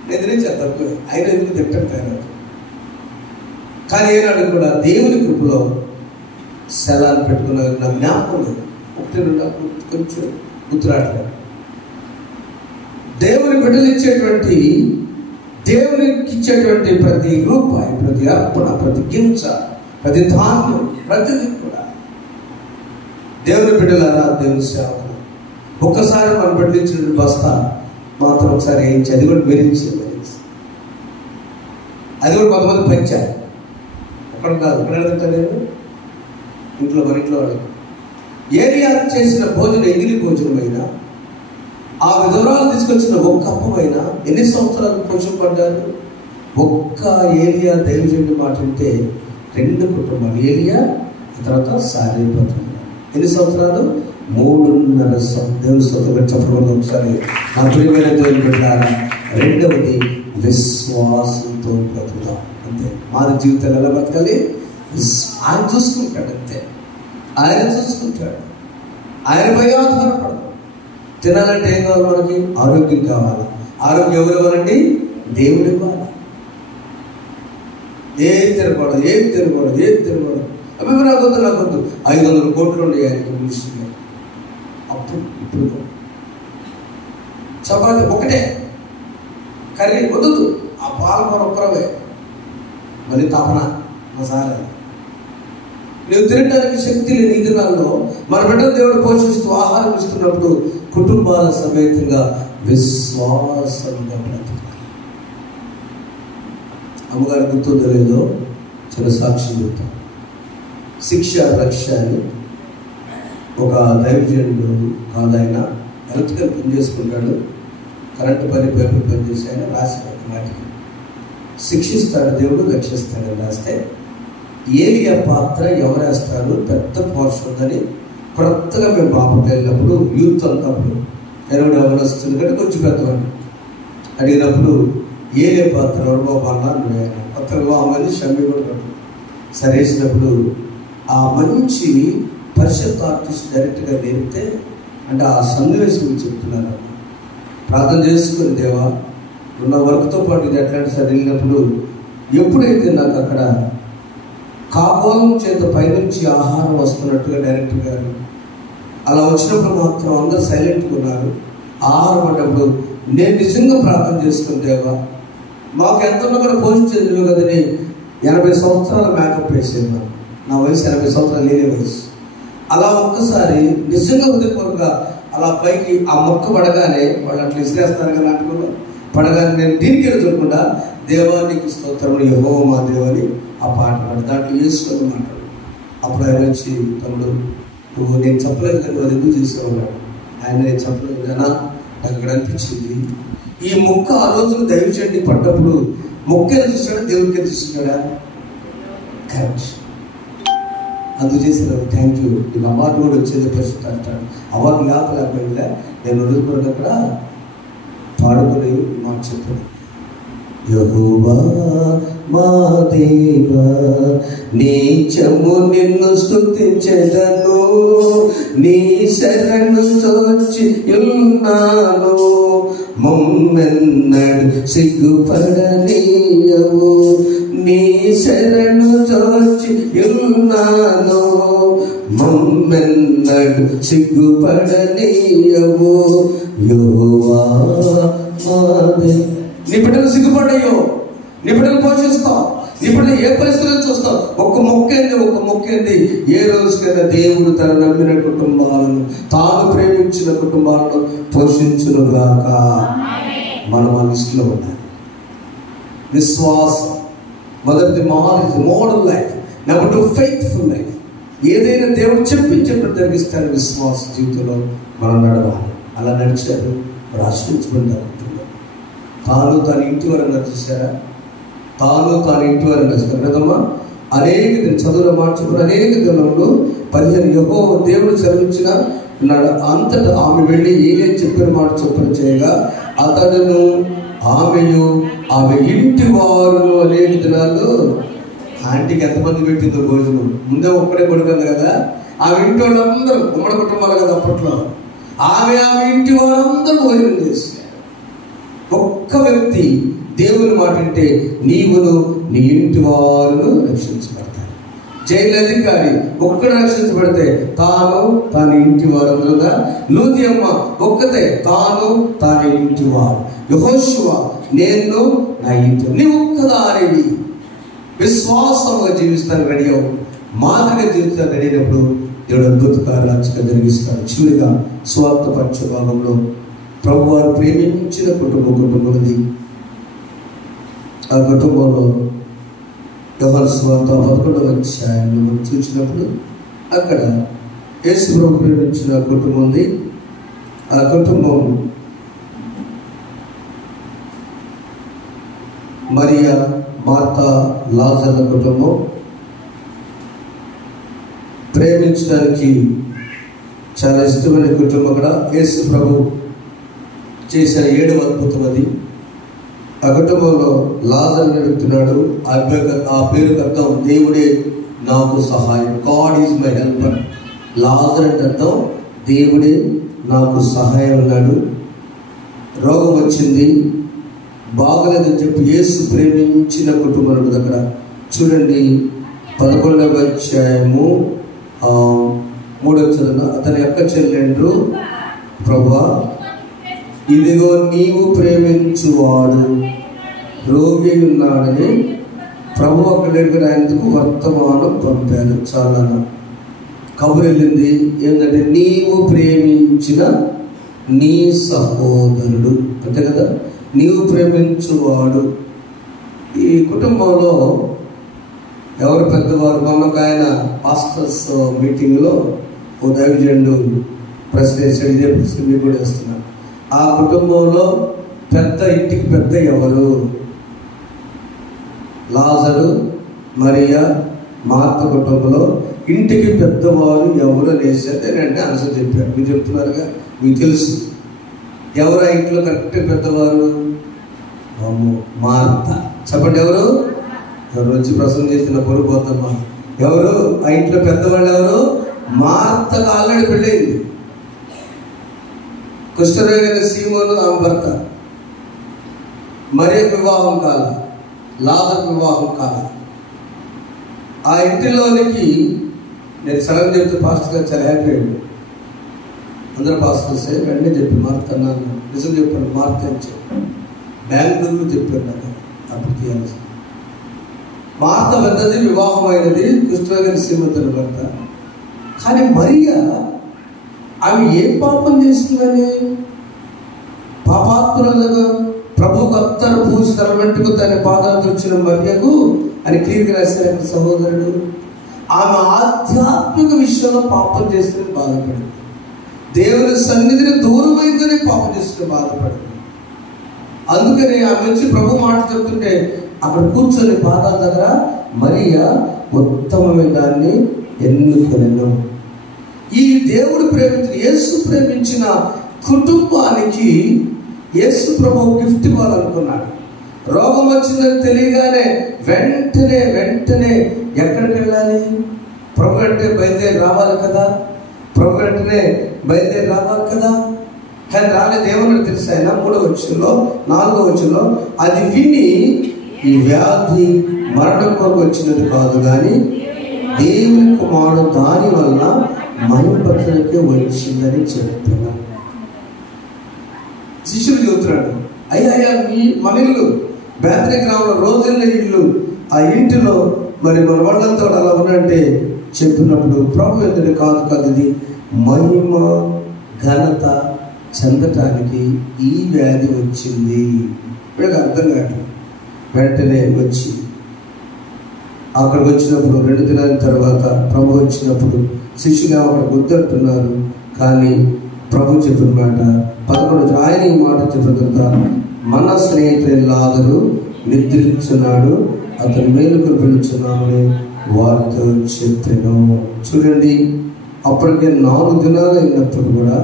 నేను తినేసా తక్కువ, అయినా ఎందుకు తింటాను తయారు. కానీ ఏనాడు కూడా దేవుని కృపలో సెలాలు పెట్టుకున్న నా జ్ఞాపకం లేదు. ఒకటి రెండు కొంచెం గుర్తురాట్లేదు. దేవుని బిడ్డలు ఇచ్చేటువంటి, దేవునికి ఇచ్చేటువంటి ప్రతి రూపాయి, ప్రతి అర్పణ, ప్రతి గింజ, ప్రతి ధాన్యం, ప్రతిదీ కూడా దేవుని బిడ్డలారా, దేవుని సేవకులు. ఒక్కసారి మనం పండించిన బస్తా మాత్రం ఒకసారి వేయించి, అది కూడా మెరించి, అది కూడా కొంతమంది పెంచారు. ఒక్కడ కాదు, ఎక్కడ అడుగుతా నేను ఇంట్లో, మన ఇంట్లో వాళ్ళు ఏరియా చేసిన భోజనం, ఎగిరి భోజనమైనా, ఆ విధవరాలు తీసుకొచ్చిన ఒక్క అప్పమైనా ఎన్ని సంవత్సరాలు పోషింపడ్డారు? ఒక్క ఏరియా దైవజనుడి మాట వింటే 2 కుటుంబాలు, ఏరియా తర్వాత సారేపత్రం. ఎన్ని సంవత్సరాలు? 3.5 దేవుని స్తోత్రం చెప్పడం. ఒకసారి నా ప్రియమైన దేవుని పెట్టారా. రెండవది, విశ్వాసంతో బ్రతుకుతాం. అంతే. మాది జీవితాలు ఎలా బతకాలి? ఆయన చూసుకుంటాడు. అంతే, ఆయన చూసుకుంటాడు. ఆయనపై ఆధారపడదు. తినాలంటే ఏం కావాలి మనకి? ఆరోగ్యం కావాలి. ఆరోగ్యం ఎవరు ఇవ్వాలండి? దేవుడు ఇవ్వాలి. ఏం తినకూడదు, ఏం తినకూడదు, ఏం తినకూడదు. అవి నాకొద్దు, నాకొద్దు. 500 కోట్లు ఉన్నాయి ఆయనకి మినిస్ట్రీలో. అప్పుడు ఇప్పుడు చపాతి ఒకటే, కర్రీ వద్దు, ఆ పాలకూర ఒక్కరవే. మళ్ళీ తపన మసాలా. నువ్వు తినడానికి శక్తి లేని ఈ దినాల్లో మన బిడ్డలు దేవుడు పోషిస్తూ ఆహారం ఇస్తున్నప్పుడు కుటుంబాల సమేతంగా విశ్వాసంగా బ్రతకాలి. అమ్మగారి గుర్తుందో లేదో చిన్న సాక్షి చెప్తాం. శిక్ష రక్ష అని ఒక దైవజనుడు కాదు, ఆయన ఎలక్ట్రికల్ పని చేసుకుంటాడు, కరెంటు పని పేపర్ పని చేసి ఆయన రాసిన మాటికి శిక్షిస్తాడు దేవుడు రక్షిస్తాడని రాస్తే ఏలియా పాత్ర ఎవరు వేస్తారు పెద్ద పోర్షన్ ఉందని కొత్తగా మేము బాపట్ల వెళ్ళినప్పుడు యూత్ అన్నప్పుడు ఎవరు ఎవరు వస్తుంది కంటే కొంచెం పెద్దవాడు అడిగినప్పుడు ఏలియా పాత్ర ఎవరు బాబు అన్నా కొత్తగా మంది షమ్మి కూడా సరేసినప్పుడు ఆ మంచి పరిషత్ ఆర్టిస్ట్ డైరెక్ట్గా నేర్పితే అంటే ఆ సన్నివేశం చెప్తున్నారు. ప్రార్థన చేసుకుని దేవా ఉన్న వర్క్తో పాటు ఇది ఎట్లాంటి సార్ వెళ్ళినప్పుడు ఎప్పుడైతే నాకు అక్కడ కాకోలం చేత పైనుంచి ఆహారం వస్తున్నట్టుగా డైరెక్టర్ గారు అలా వచ్చినప్పుడు మాత్రం అందరూ సైలెంట్గా ఉన్నారు. ఆహారం పడ్డప్పుడు నేను నిజంగా ప్రార్థన చేసుకుని దేవా మాకు ఎంత ఉన్నా కూడా పోషించేది కదని 80 సంవత్సరాల మేకప్ వేసేది. నా వయసు 80 సంవత్సరాలు లేని వయసు. అలా ఒక్కసారి నిజంగా ఉదయపూర్వక అలా పైకి ఆ మొక్క పడగానే వాళ్ళు అట్లా ఇసిరేస్తారు కదా నాటుకున్నా పడగానే నేను దీనికి చూడకుండా దేవానికి స్తోత్రం యెహోవా మా దేవని ఆ పాట పాడు దాంట్లో వేసుకొని మాట్లాడు. అప్పుడు ఆయన వచ్చి తమ్ముడు నువ్వు నేను చెప్పలేదు కదా అది ఎందుకు తీసుకున్నాడు ఆయన నేను చెప్పలేదు కదా నాకు అక్కడ అనిపించింది. ఈ మొక్క ఆ రోజున దైవజనుడిని పడ్డప్పుడు మొక్క ఎలా చూసాడా దేవుడికి చూస్తున్నాడా కరెక్ట్ అందుకు చేసిన థ్యాంక్ యూ నీకు అవార్డు కూడా వచ్చేది పరిస్థితి అంటాడు. అవార్డు లేకపోయినా నేను వదులుకుని అక్కడ పాడుకొని మాట చెప్పాను. యెహోవా మా దేవా నీచము నిన్ను స్తుతించెదను నీ శరణు చొచ్చి ఉన్నాను మమ్మెన్నడు సిగ్గుపడనీయవు నీ శరణు చొచ్చి ఉన్నాను మమ్మెన్నడు సిగ్గుపడనీయవు యెహోవా మా దేవా. నీ బిడ్డలు సిగ్గుపడ్డాయో నీ బిడ్డలు పోషిస్తావు నీ బిడ్డలు ఏ పరిస్థితుల్లో చూస్తావు. ఒక్క మొక్కేంది ఏ రోజుకైనా దేవుడు తను నమ్మిన కుటుంబాలను తాను ప్రేమించిన కుటుంబాలను పోషించునుగాక. మనం ఆ లిస్టులో ఉండాలి. విశ్వాసం మొదటిది model life. Number 2 faithful life. ఏదైనా దేవుడు చెప్పించినప్పుడు జరిగిస్తాడు. విశ్వాస జీవితంలో మనం నడవాలి. అలా నడిచారు ఆశ్రయించబడ్డారు. తాను తాను ఇంటి వరంగా చూసారా తాను తాను ఇంటి వరంగా చూసారు కదమ్మా. అనేక చదువుల మార్చుకుని అనేక దినంలో 15 యెహోవా దేవుడు సెలవిచ్చిన ఉన్నాడు. అంతటా ఆమె వెళ్ళి ఏం చెప్పిన మాట చొప్పున చేయగా అతడును ఆమెయు ఆమె ఇంటి వారును అనేక దినాల్లో ఆంటీకి ఎంతమంది పెట్టిందో భోజనం ముందే ఒక్కడే కొడుకుంది కదా. ఆమె ఇంటి వాళ్ళందరూ ఉమ్మడి కుటుంబాలు కదా అప్పట్లో. ఆమె ఇంటి వారందరూ భోజనం చేశారు. ఒక్క వ్యక్తి దేవుని మాట అంటే నీవును నీ ఇంటి వారును రక్షించబడతారు. జైలు అధికారి ఒక్కడు రక్షించబడితే తాను ఇంటి వారందరుగా. లూదియమ్మ ఒక్కతే తాను ఇంటి వారు. యెహోషువ నేను నా ఇంటి. నీ ఒక్కదానివి విశ్వాసంగా జీవిస్తాను రెడీ అవు మాదిరిగా జీవిస్తాను రెడీ అయినప్పుడు దేవుడు అద్భుత కార్యాలు జరిగిస్తాడు. చివరిగా స్వార్థ పక్ష భాగంలో ప్రభు వారు ప్రేమించిన కుటుంబది. ఆ కుటుంబంలో యోహాను సువార్త 11వ అధ్యాయంలో మనం చూసినప్పుడు అక్కడ యేసు ప్రభు ప్రేమించిన కుటుంబం ఉంది. ఆ కుటుంబం మరియా మార్తా లాజరు కుటుంబం. ప్రేమించడానికి చాలా ఇష్టమైన కుటుంబం. అక్కడ యేసు ప్రభు చేసిన 7వ అద్భుతం అది. ఆ కుటుంబంలో లాజరు నడుపుతున్నాడు. ఆ పేరు అర్థం దేవుడే నాకు సహాయం. God is my helper. Lazarus అంటే అర్థం దేవుడే నాకు సహాయం అన్నాడు. రోగం వచ్చింది బాగలేదని చెప్పి యేసు ప్రేమించిన కుటుంబం దగ్గర చూడండి 11వ అధ్యాయము 3వ చదువు. అతని యొక్క చెల్లెండ్రు ప్రభువా ఇదిగో నీవు ప్రేమించువాడు రోగి ఉన్నాడని ప్రభు అక్కడ ఆయనకు వర్తమానం పంపారు. చాలా కబురు వెళ్ళింది ఏంటంటే, నీవు ప్రేమించిన నీ సహోదరుడు, అంతే కదా, నీవు ప్రేమించువాడు. ఈ కుటుంబంలో ఎవరు పెద్దవారు? మొన్న ఆయన పాస్టర్స్ మీటింగ్లో ఓ దైవజనుడు ప్రశ్న వేసాడు, ఇదే ప్రశ్న మీకు కూడా వేస్తున్నాను. ఆ కుటుంబంలో పెద్ద, ఇంటికి పెద్ద ఎవరు? లాజరు, మరియా, మార్త కుటుంబంలో ఇంటికి పెద్దవారు ఎవరు అనేసి నేను ఆన్సర్ చెప్పాను. మీరు చెప్తున్నారుగా, మీకు తెలుసు ఎవరు ఆ ఇంట్లో కరెక్ట్ పెద్దవారు? మార్త. చెప్పండి, ఎవరు వచ్చి ప్రసంగం చేసిన పొరుపోతమ్మా. ఎవరు ఆ ఇంట్లో పెద్దవాళ్ళు? ఎవరు? మార్తకు ఆల్రెడీ పెళ్ళయింది. కుష్ఠరోగి సీమోను ఆమె భర్త. మరియ వివాహం కాల, లాజరు వివాహం కాల. ఆ ఇంటిలోనికి నేను సడన్ చెప్తే పాస్టర్ గారు చాలా హ్యాపీ అయ్యాడు. అందరూ పాస్టర్స్ వెంటనే చెప్పి మార్త అన్నాను, నిజం చెప్పాను, మార్త అని చెప్పాను. బెంగళూరులో చెప్పాను నాకు అప్పుడు తీయాల్సి. మార్త పెద్దది, వివాహం అయినది, కుష్ఠరోగి సీమోను భర్త. కానీ మరియా ఆమె ఏం పాపం చేస్తుందని? పాపాత్మురాలుగా ప్రభువుకు అత్తరు పూజ తన వెంటకు తన పాదాలు వచ్చిన మరియకు అని క్లియర్గా రాశారు సహోదరుడు. ఆమె ఆధ్యాత్మిక విషయంలో పాపం చేస్తే బాధపడింది. దేవుని సన్నిధిని దూరమైందని పాపం చేస్తే బాధపడింది. అందుకని ఆమె వచ్చి ప్రభు మాట చెప్తుంటే అక్కడ కూర్చొని పాదాల దగ్గర మరియా ఉత్తమమైన దాన్ని ఎన్నుకొనెను. ఈ దేవుడు ప్రేమించిన, యేసు ప్రేమించిన కుటుంబానికి యేసు ప్రభు గిఫ్ట్ ఇవ్వాలనుకున్నాడు. రోగం వచ్చిందని తెలియగానే వెంటనే ఎక్కడికి వెళ్ళాలి? ప్రభు అంటే బయలుదేరి రావాలి కదా, ప్రభు వెంటనే బయలుదేరి రావాలి కదా. కానీ రాలేదు. దేవుడు తెలుసు ఆయన 3వ వచనంలో 4వ వచనంలో, అది విని ఈ వ్యాధి మరణం కొరకు వచ్చినది కాదు కానీ దేవుని కుమారుడు దాని వల్ల మహిమపరచడానికి వచ్చిందని చెప్తున్నాను. శిష్యులు చెబుతున్నాడు, అయ్యా మన ఇల్లు బేతనీ గ్రామంలో రోజుల ఇల్లు, ఆ ఇంటిలో మరి మన వాళ్ళంతా అలా ఉన్నట్టే చెప్పినప్పుడు ప్రభు ఎందుకు కాదు ఇది మహిమ ఘనత చెందటానికి ఈ వ్యాధి వచ్చింది. ఇప్పటికి అర్థం కాదు. వెంటనే వచ్చి అక్కడికి వచ్చినప్పుడు 2 దినాల తర్వాత ప్రభు వచ్చినప్పుడు శిష్యులు అక్కడ గుర్తుంటున్నారు. కానీ ప్రభు చెప్పిన మాట 11 ఆయన ఈ మాట చెప్పిన తర్వాత, మన స్నేహితుడు లాజరు నిద్రించున్నాడు, అతను మేలుకు పిలుచున్నామని వారితో చెప్పాను. చూడండి, అప్పటికే 4 దినాలు అయినప్పుడు కూడా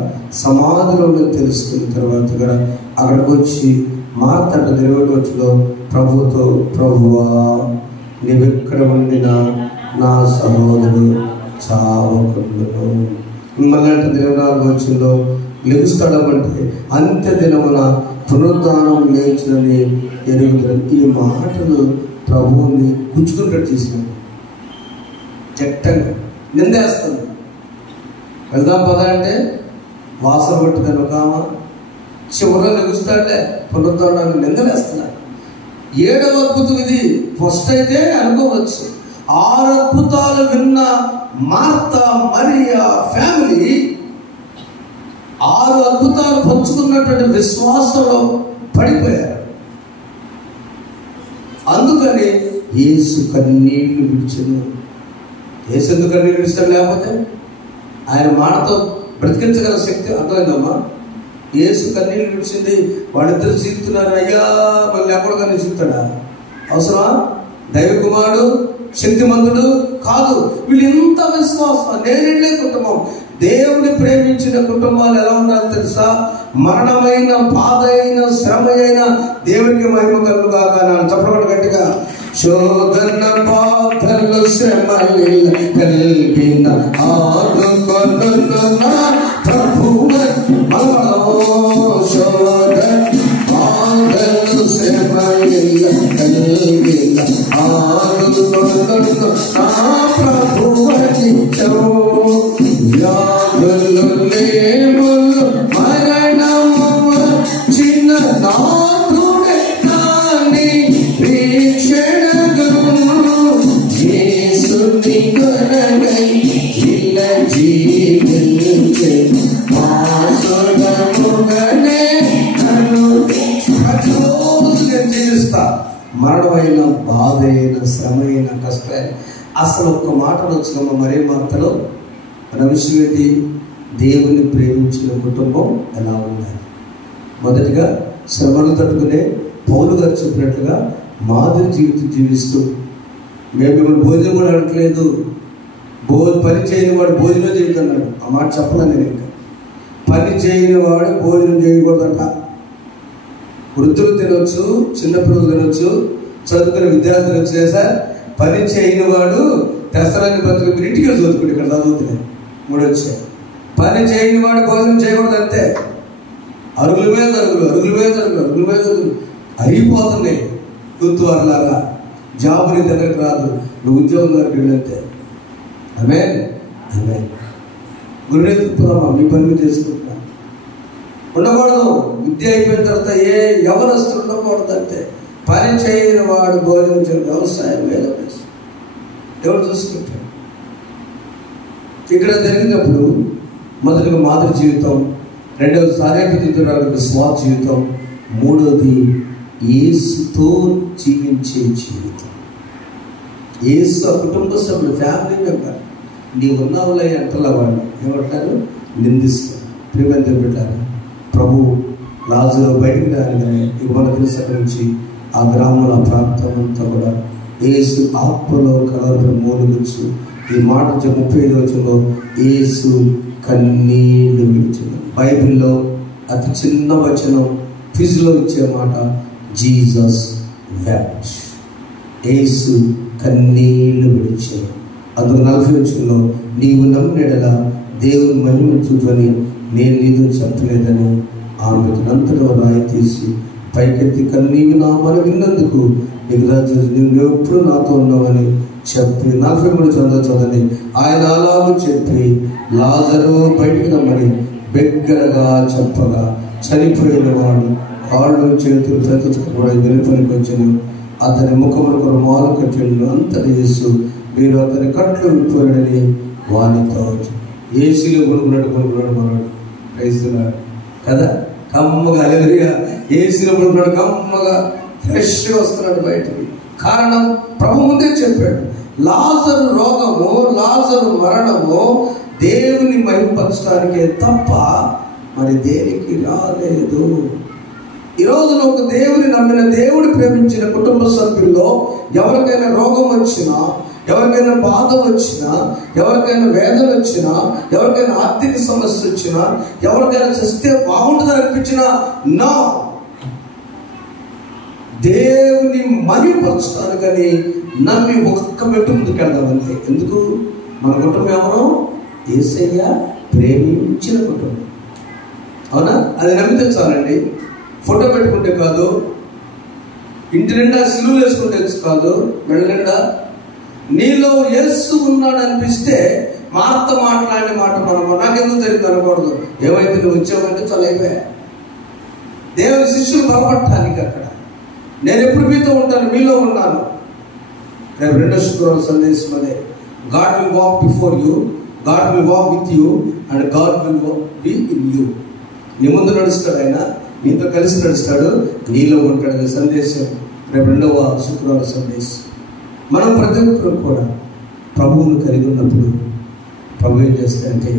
సమాధిలో తెలుసుకున్న తర్వాత కూడా అక్కడికి వచ్చి మార్తట 20వ వచనంలో ప్రభుతో, ప్రభువా నీవెక్కడ ఉండినా నా సహోదరుడు చావకుండును. మళ్ళీ 24వ వచనంలో లెగుస్తాడమంటే అంత్య దినమున పునరుద్ధానం లేచునని ఎరుగుతాడు. ఈ మాటలు ప్రభువుని గుంజుకుంటూ చేసినాడు. చెట్టంగా నిందేస్తుంది. వెళ్దాం పదా అంటే వాసన పట్టిదని ఒక ఆమె చివరిలో లెగుస్తాడే పునరుద్ధానాన్ని నిందలేస్తున్నాడు. 7వ అద్భుతం ఇది. ఫస్ట్ అయితే అనుకోవచ్చు, 6 అద్భుతాలు విన్న మార్త, మరియా ఫ్యామిలీ 6 అద్భుతాలు పంచుకున్నటువంటి విశ్వాసంలో పడిపోయారు. అందుకని యేసు కన్నీళ్లు విడిచెను. యేసు ఎందుకు కన్నీళ్లు విడిచాడు? లేకపోతే ఆయన మాటతో బ్రతికించగల శక్తి అర్థమైందమ్మా. యేసు కన్నీళ్లు విడిచింది. వాళ్ళిద్దరు చీరుతున్నారు, అయ్యా మళ్ళీ ఎక్కడ కానీ చీరుతాడా? అవసరమా? దైవ కుమారుడు శక్తిమంతుడు కాదు. వీళ్ళు ఇంత విశ్వాసం. నేనే కుటుంబం. దేవుని ప్రేమించిన కుటుంబాలు ఎలా ఉండాలి తెలుసా? మరణమైన, బాధ అయిన, శ్రమ అయిన దేవునికి మహిమ కలుగుగా. చెప్పడం గట్టిగా, శోధన బాధలు శ్రమలు కలిగిన ఆదుకొనున్న ప్రభువు. శోధన బాధలు శ్రమలు కలిగిన ఆదుకొనున్న ప్రభువు. వ్యాధులు లేములు మరణము చిన్న నాథుడే కాని వీక్షణగున్న మరణమైన, బాధ అయిన, శ్రమ అయిన, కష్టమైన, అసలు ఒక్క మాట వచ్చిన మరే మాటలో మన విషయం ఏంటి? దేవుని ప్రేమించిన కుటుంబం ఎలా ఉండాలి? మొదటిగా శ్రమను తట్టుకునే పౌలు గారు చెప్పినట్లుగా మాదిరి జీవితం జీవిస్తూ, మేము మిమ్మల్ని భోజనం కూడా అడగట్లేదు, పని చేయని వాడు భోజనం చేయొద్దన్నాడు. ఆ మాట చెప్పలేదు నేను. ఇంకా పని చేయని వాడు భోజనం చేయకూడదట. వృద్ధులు తినొచ్చు, చిన్నపిల్లలు తినొచ్చు, చదువుకునే విద్యార్థులు వచ్చే సార్ పని చేయని వాడు దసరాన్ని బ్రతుకు మీరు ఇంటికి చదువుకుంటే ఇక్కడ చదువుతున్నాయి 3 వచ్చాయి. పని చేయని వాడు భోజనం చేయకూడదు అంతే. అరుగుల మీద అయిపోతున్నాయి గుర్తువారలాగా. జాబు నీ దగ్గరకు రాదు, నువ్వు ఉద్యోగం దగ్గరికి వెళ్ళంతే. ఆమేన్. గురుడే తిప్పుదామా, మీ పని మీరు చేసుకుంటున్నా ఉండకూడదు. విద్య అయిపోయిన తర్వాత ఎవరస్తులు ఉండకూడదు అంతే. పని చేయని వాడు భోజనం చేయడం, వ్యవసాయం వేద ఎవరు చూసుకుంటారు? ఇక్కడ జరిగినప్పుడు మొదటిగా మాదిరి జీవితం, రెండవది సారేపతిరాలకు విశ్వాస జీవితం, మూడవది యేసుతో జీవించే జీవితం. యేసు కుటుంబ సభ్యులు, ఫ్యామిలీ మెంబర్. నీవు ఉన్నావులే అంటలా వాళ్ళు ఏమంటారు? నిందిస్తారు. ప్రియమైన పెట్టారు. ప్రభు లాజరు బయటికి రాగానే ఇక మన తెలుసు అక్కడి నుంచి ఆ గ్రామంలో, ఆ ప్రాంతం అంతా కూడా యేసు ఆత్మలో కలవరం మూలుగుచ్చు. ఈ మాట 35వ వచనంలో యేసు కన్నీళ్లు విడిచాడు. బైబిల్లో అతి చిన్న వచనం ఫిజ్లో ఇచ్చే మాట జీసస్ వెప్ట్. యేసు కన్నీళ్లు విడిచాడు. అందుకు 40వ వచనంలో నీవు నమ్మినెడల దేవుని మహిమించుకొని నేను నీతో చెప్పలేదని ఆమె అంతటా రాయి తీసి పైకెత్తి కన్నీవి నా మనం విన్నందుకు నీకు నువ్వు ఎప్పుడు నాతో ఉన్నావని చెప్పి 43 చదవండి. ఆయన అలాగూ చెప్పి లాజరు బయటికి రమ్మని బిగ్గరగా చెప్పగా చనిపోయిన వాడు కాళ్ళు చేతులు తగ్గించుకోవడం వెలుపలికి వచ్చిన అతని ముఖములకు రుమాలు కట్టిండు. అంతటి యేసు మీరు అతని కట్లు విప్పాడని వానితో ఏసీలో కొనుక్కున్నాడు మనవాడు రైతున్నాడు కదా, కమ్మగా హల్లెలూయా. ఏసీలో కొనుక్కున్నాడు, కమ్మగా ఫ్రెష్గా వస్తున్నాడు బయటికి. కారణం ప్రభు ముందే చెప్పాడు, లాజరు రోగము, లాజరు మరణము దేవుని మహిమపరచడానికే తప్ప మరి దేనికి రాలేదు. ఈరోజు ఒక దేవుని నమ్మిన, దేవుని ప్రేమించిన కుటుంబ సభ్యుల్లో ఎవరికైనా రోగం వచ్చినా, ఎవరికైనా బాధ వచ్చినా, ఎవరికైనా వేదన వచ్చినా, ఎవరికైనా ఆర్థిక సమస్య వచ్చినా, ఎవరికైనా చస్తే బాగుంటుందని అనిపించినా నా దేవుని మహిమపరచడానికని నమ్మి ఒక్క మెట్టు ముందుకు వెళ్దామంతే. ఎందుకు? మన కుటుంబం ఎవరో యేసయ్య ప్రేమించిన కుటుంబం. అవునా? అది నమ్మితే చాలండి. ఫోటో పెట్టుకుంటే కాదు, ఇంటి నిండా సిలువలు వేసుకుంటే కాదు, మెడ నిండా నీలో యేసు ఉన్నాడు అనిపిస్తే మార్త మాట్లాడిన మాట మనం నాకెందుకు జరిగింది అనకూడదు. ఏమైతే నువ్వు వచ్చావంటే చాలా అయిపోయా. దేవుని శిష్యులు బలపడటానికి అక్కడ నేను ఎప్పుడు మీతో ఉంటాను, మీలో ఉన్నాను. రేపు 2వ శుక్రవారం సందేశం అదే. God will walk before you, God will walk with you and God will be in you. నీ ముందు నడుస్తాడు ఆయన, నీతో కలిసి నడుస్తాడు, నీలో ఉంటాడు. సందేశం రేపు 2వ శుక్రవారం సందేశం. మనం ప్రతి ఒక్కరు కూడా ప్రభువును కలిగి ఉన్నప్పుడు ప్రభు ఏం చేస్తాడంటే,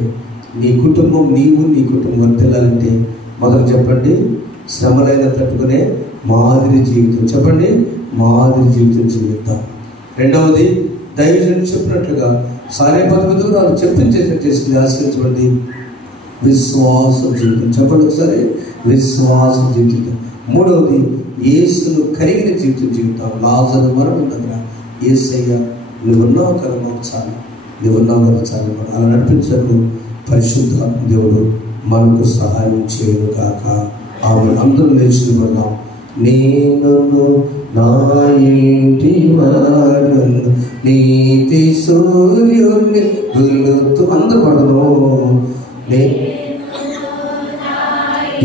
నీ కుటుంబం, నీవు నీ కుటుంబం వర్తిల్లాలంటే మొదలు చెప్పండి, శ్రమలైన తట్టుకునే మాదిరి జీవితం. చెప్పండి, మాదిరి జీవితం జీవిద్దాం. రెండవది, దైవజనుడు చెప్పినట్లుగా సారేపతి వాళ్ళు చెప్పించేటట్టు చేసింది, ఆశ్రయించబడి విశ్వాస జీవితం. చెప్పండి ఒకసారి, విశ్వాస జీవితం. మూడవది, యేసును కలిగిన జీవితం జీవితం. లాజరు మరణం దగ్గర యేసయ్య నువ్వున్నావు కదా మాకు చాలు, నువ్వున్నావు కదా చాలు. అలా నడిపించను పరిశుద్ధ దేవుడు మనకు సహాయం చేయను కాక. ఆమె అందరూ నేర్చుకున్నాం. నేను నా ఇంటి వారు నీతి సూర్యుని వెలుగుతూ అందపడను,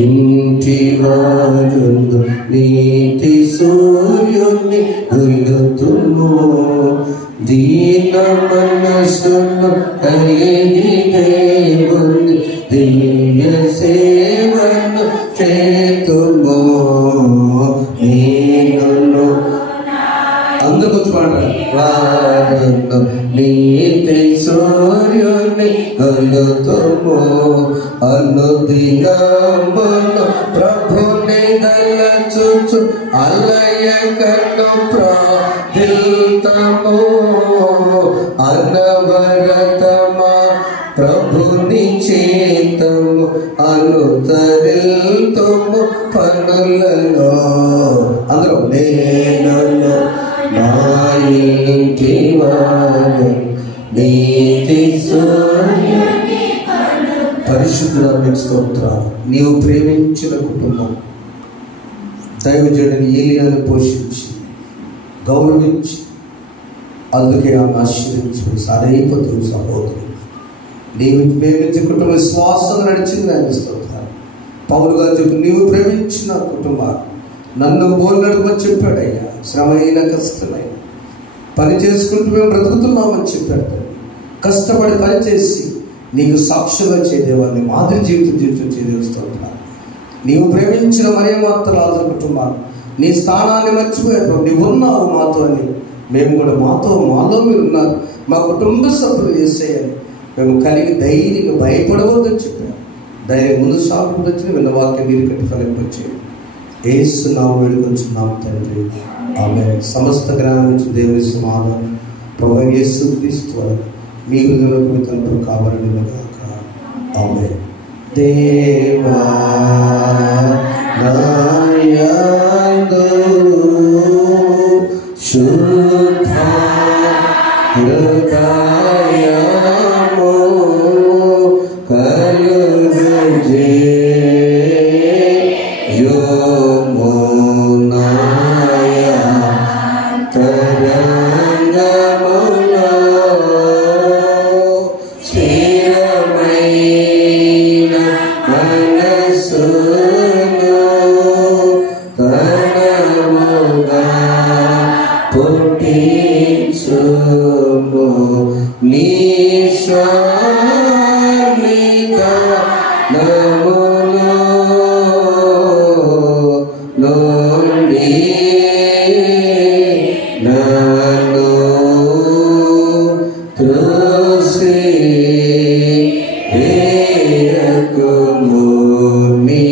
ఇంటి వారు నీతి సూర్యుని వెలుగుతును, దీన మనసును కలిగి దేవుని దివ్య సేవను చేతుము. నేను అనుదినమును ప్రభుని దలచుచు అలయకను ప్రార్థితము అనవరతమా ప్రభుని చేతము అనుసరిల్తుము పనులలో. అందరూ నేను నా ఇంటి వారు నీతి పరిశుద్ధుడానికి స్తోత్రాలు. నీవు ప్రేమించిన కుటుంబం దైవజనుడిని ఏలియాను పోషించి గౌరవించి అందుకే ఆమె ఆశీర్వించు సరైపోతుంది సహోదరు. నీవు ప్రేమించే కుటుంబ విశ్వాసం నడిచింది ఆయన స్తోత్రాలు. పౌలు గారు చెప్పి నీవు ప్రేమించిన కుటుంబాన్ని నన్ను బోల్నడుమని చెప్పాడయ్యా. శ్రమైన కష్టమైన పని చేసుకుంటూ మేము బ్రతుకుతున్నామని చెప్పాడు. కష్టపడి పనిచేసి నీకు సాక్షిగా చేదేవాడిని మాదిరి జీవితం చేదేవుస్తున్నాను. నీవు ప్రేమించిన మరే మాత్రం లాజరు కుటుంబాన్ని నీ స్థానాన్ని మర్చిపోయారు. నీవు ఉన్నావు మాతో అని మేము కూడా మాలో మీరు ఉన్నారు, మా కుటుంబ సభ్యులు చేసేయని మేము కలిగి ధైర్యంగా భయపడవద్దని చెప్పాను. ధైర్యం ముందు సాగు వచ్చిన విన్న వాక్యం మీరు కట్టి ఫలింపచేయండి. ఏసునామమున వేడుకొంచున్నాము తండ్రి, ఆమేన్. సమస్త జ్ఞానం నుంచి దేవుని సమాధానం ప్రభువైన యేసుక్రీస్తు వలన మీ హృదయంలోకి మీ తలుపులు కావాలని గాక. ఆమేన్. దేవా నాయందు శుద్ధ హృదయము కలుగజేయుము నాయ తరంగములో స్థిరమైన మనసును కనముగా పుట్టించుము. నీ స్వామిక నములో నుండి నన్ను త్రోసి వేయకుము. నీ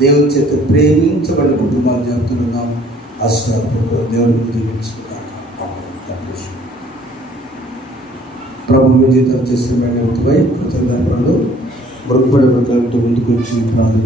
దేవుని చేత ప్రేమించబడిన కుటుంబాలు జరుగుతున్నాం. దేవుడిని దీవించుకున్నాక ప్రభు మీ జీవితం చేసిన కృతజ్ఞతలు మృగపడి ముందుకు వచ్చి ప్రార్థన